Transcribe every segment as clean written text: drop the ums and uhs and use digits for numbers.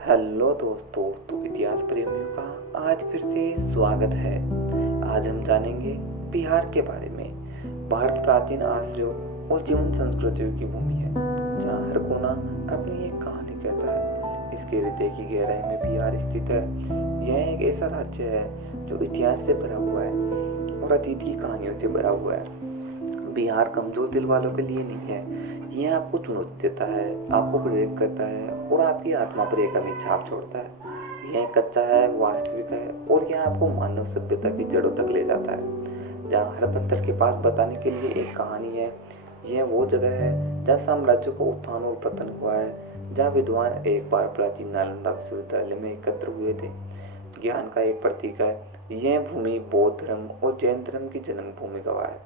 Hello दोस्तों, तो इतिहास प्रेमियों का आज फिर से स्वागत है। आज हम जानेंगे बिहार के बारे में। भारत प्राचीन आश्रयों और जीवन संस्कृतियों की भूमि है, जहाँ हर कोना अपनी एक कहानी कहता है। इसके हृदय की गहराई में बिहार स्थित है। यह एक ऐसा राज्य है जो इतिहास से भरा हुआ है और अतीत की कहानियों से भरा हुआ है। बिहार कमजोर दिल वालों के लिए नहीं है। यह आपको चुनौती देता है, आपको प्रेरित करता है और आपकी आत्मा पर एक अमिट छाप छोड़ता है। यह कच्चा है, वास्तविक है और यह आपको मानव सभ्यता की जड़ों तक ले जाता है, जहाँ हर पत्थर के पास बताने के लिए एक कहानी है। यह वो जगह है जहाँ साम्राज्य को उत्थान और पतन हुआ है, जहाँ विद्वान एक बार प्राचीन नालंदा विश्वविद्यालय में एकत्र हुए थे। ज्ञान का एक प्रतीक है। यह भूमि बौद्ध धर्म और जैन धर्म की जन्मभूमि गवाह है,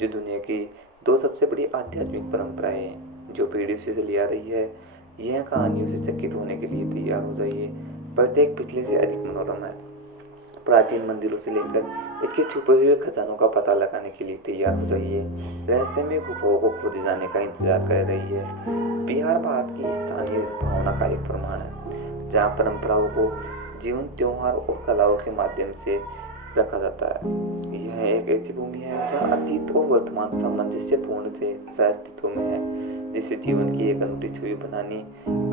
जो दुनिया की दो सबसे बड़ी आध्यात्मिक परंपराएं हैं जो पीढ़ी से चली आ रही है। यह कहानियों से चकित होने के लिए तैयार हो जाइए। प्रत्येक पिछले से अधिक मनोरम है। प्राचीन मंदिरों से लेकर इसके छुपे हुए खजानों का पता लगाने के लिए तैयार हो जाइए। रहस्यमय गुफाओं को खोजे जाने का इंतजार कर रही है। बिहार भारत की स्थानीय भावना का एक प्रमाण है, जहाँ परंपराओं को जीवन, त्योहार और कलाओं के माध्यम से रखा जाता है। यह एक ऐसी भूमि है जहाँ अतीत और वर्तमान सामंजस्यपूर्ण से सहअस्तित्व में है, जिसे जीवन की एक अनूठी छवि बनानी।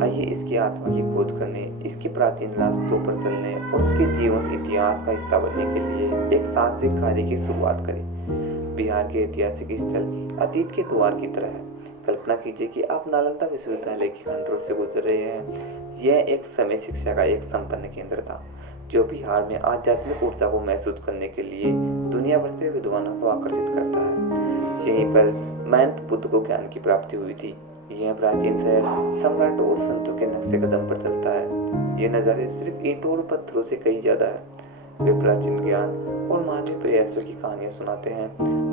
आइए इसकी आत्मा की खोज करने, इसके प्राचीन रास्तों पर चलने और इसके जीवंत इतिहास का हिस्सा बनने के लिए एक साहसिक कार्य की शुरुआत करें। बिहार के ऐतिहासिक स्थल अतीत के द्वार की तरह है। कल्पना कीजिए कि आप नालंदा विश्वविद्यालय की खंडरों से गुजर रहे हैं। यह एक समय शिक्षा का एक संपन्न केंद्र था, जो बिहार में आध्यात्मिक ऊर्जा को महसूस करने के लिए दुनिया भर से विद्वानों को आकर्षित करता है। यहीं पर महंत बुद्ध को ज्ञान की प्राप्ति हुई थी। यह प्राचीन शहर सम्राटों और संतों के नक्शे कदम पर चलता है। ये नज़ारे सिर्फ ईंटों और पत्थरों से कहीं ज्यादा है। वे प्राचीन ज्ञान और मानवीय प्रयासों की कहानियां सुनाते हैं।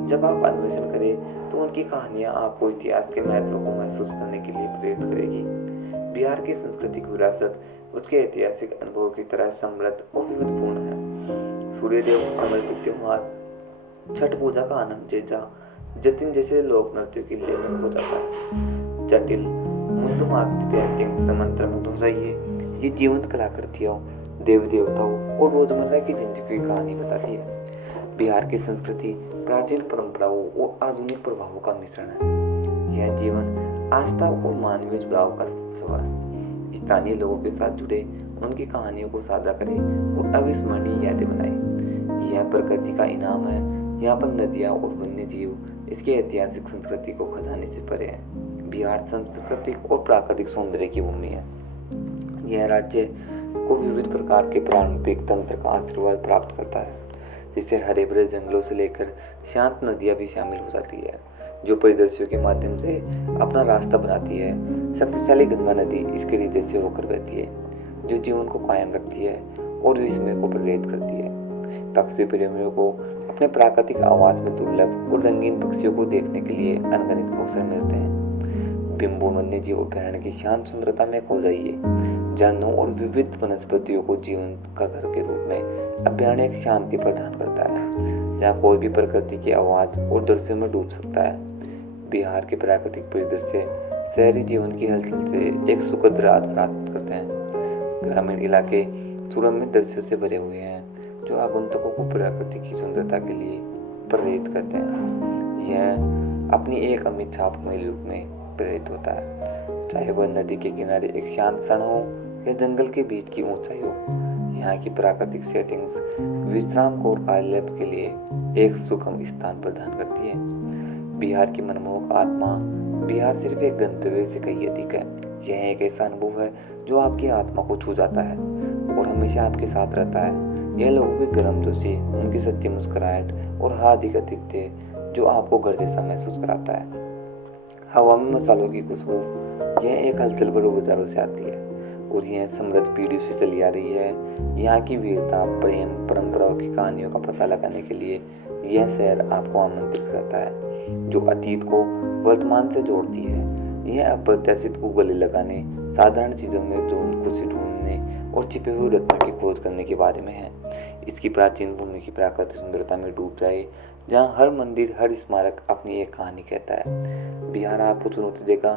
जब आप अन्वेषण करें तो उनकी कहानियां आपको इतिहास के महत्व को महसूस करने के लिए प्रेरित करेगी। बिहार की सांस्कृतिक विरासत उसके ऐतिहासिक अनुभव की तरह समृद्ध और विविधपूर्ण है। सूर्यदेव को समर्पित त्योहार, छठ पूजा का आनंद जतिन जैसे लोक नृत्य के लिए में हो जाता है। जटिल मुंडू पेंटिंग समंत्र में दोहराइए। ये जीवंत कलाकृतियों, देवी देवताओं और रोजमर्रा की जिंदगी की कहानी बताती है। बिहार की संस्कृति प्राचीन परंपराओं और आधुनिक प्रभावों का मिश्रण है। यह जीवन, आस्था और मानवीय जुड़ाव का उत्सव है। स्थानीय लोगों के साथ जुड़े, उनकी कहानियों को साझा करें और अविस्मरणीय यादें बनाएं। यह प्रकृति का इनाम है। यहाँ पर नदियाँ और वन्य जीव इसके ऐतिहासिक संस्कृति को खजाने से परे हैं। बिहार सांस्कृतिक और प्राकृतिक सौंदर्य की भूमि है। यह राज्य को विविध प्रकार के प्रारंभिक तंत्र का आशीर्वाद प्राप्त करता है, जिससे हरे भरे जंगलों से लेकर शांत नदियाँ भी शामिल हो जाती है, जो परिदृश्यों के माध्यम से अपना रास्ता बनाती है। शक्तिशाली गंगा नदी इसके हृदय से होकर बहती है, जो जीवन को कायम रखती है और विस्मय को प्रेरित करती है। पक्षी प्रेमियों को अपने प्राकृतिक आवास में दुर्लभ और रंगीन पक्षियों को देखने के लिए अनगिनत अवसर मिलते हैं। बिम्बू वन्य जीव अभ्यारण्य की शांत सुंदरता में खो जाइए, जानवरों और विविध वनस्पतियों को जीवन का घर के रूप में अभ्यारण्य एक शांति प्रदान करता है, जहाँ कोई भी प्रकृति की आवाज और दृश्य में डूब सकता है। बिहार के प्राकृतिक परिदृश्य शहरी जीवन की हलचल से एक सुखद राहत प्राप्त करते हैं। ग्रामीण इलाके सुरम्य दृश्यों से भरे हुए हैं, जो आगंतुकों को प्रकृति की सुंदरता के लिए प्रेरित करते हैं। यह अपनी एक अमिट छापमय रूप में प्रेरित होता है, चाहे वह नदी के किनारे एक शांत क्षण हो या जंगल के बीच की ऊंचाई हो। यहाँ की प्राकृतिक सेटिंग्स विश्राम और कार्य के लिए एक सुगम स्थान प्रदान करती है। बिहार की मनमोहक आत्मा। बिहार सिर्फ एक गंतव्य से कहीं अधिक है। यह एक ऐसा अनुभव है जो आपकी आत्मा को छू जाता है और हमेशा आपके साथ रहता है। यह लोगों की गर्म दोषी, उनकी सच्ची मुस्कुराहट और हार्दिक आतिथ्य जो आपको घर जैसा महसूस कराता है। हवा में मसालों की खुशबू, यह एक हलचल भरे बाजारों से आती है और यह समृद्ध पीढ़ी से चली आ रही है। यहाँ की वीरता, प्रेम, परंपराओं की कहानियों का पता लगाने के लिए यह शहर आपको आमंत्रित करता है, जो अतीत को वर्तमान से जोड़ती है। यह अप्रत्याशित को गले लगाने, साधारण चीजों में खुशी ढूंढने और छिपे हुए रत्नों की खोज करने के बारे में है। इसकी प्राचीन भूमि की प्राकृतिक सुंदरता में डूब जाए, जहाँ हर मंदिर, हर स्मारक अपनी एक कहानी कहता है। बिहार आपको चुनौती देगा,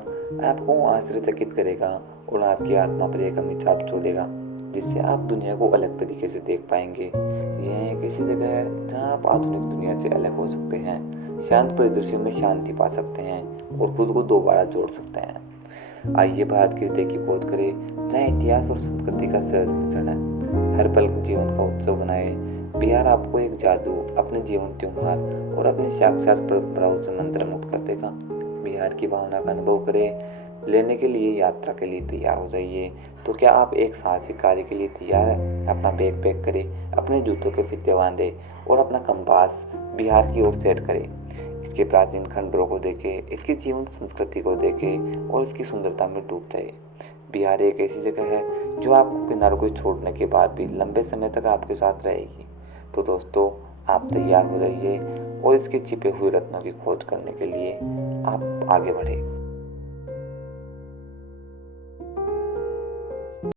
आपको आश्चर्यचकित करेगा और आपकी आत्मा पर एक अमिट छाप छोड़ेगा, जिससे आप दुनिया को अलग तरीके से देख पाएंगे। यह एक ऐसी जगह है जहाँ आप आधुनिक दुनिया से अलग हो सकते हैं, शांत परिदृश्यों में शांति पा सकते हैं और खुद को दोबारा जोड़ सकते हैं। आइए भारत के हृदय की खोज करें, जहाँ इतिहास और संस्कृति का सहज मिश्रण है। हर पल जीवन का उत्सव बनाए। बिहार आपको एक जादू, अपने जीवन त्योहार और अपनी साक्षात परंपराओं से मंत्रमुग्ध कर देगा। बिहार की भावना का अनुभव करें। लेने के लिए, यात्रा के लिए तैयार हो जाइए। तो क्या आप एक साहसिक कार्य के लिए तैयार हैं? अपना बैग पैक करें, अपने जूतों के फीते बांधे और अपना कंपास बिहार की ओर सेट करें। इसके प्राचीन खंडरों को देखें, इसकी जीवन संस्कृति को देखें और इसकी सुंदरता में डूब जाए। बिहार एक ऐसी जगह है जो आपको किनारों को छोड़ने के बाद भी लंबे समय तक आपके साथ रहेगी। तो दोस्तों, आप तैयार हो जाइए और इसके छिपे हुए रत्नों की खोज करने के लिए आप आगे बढ़े।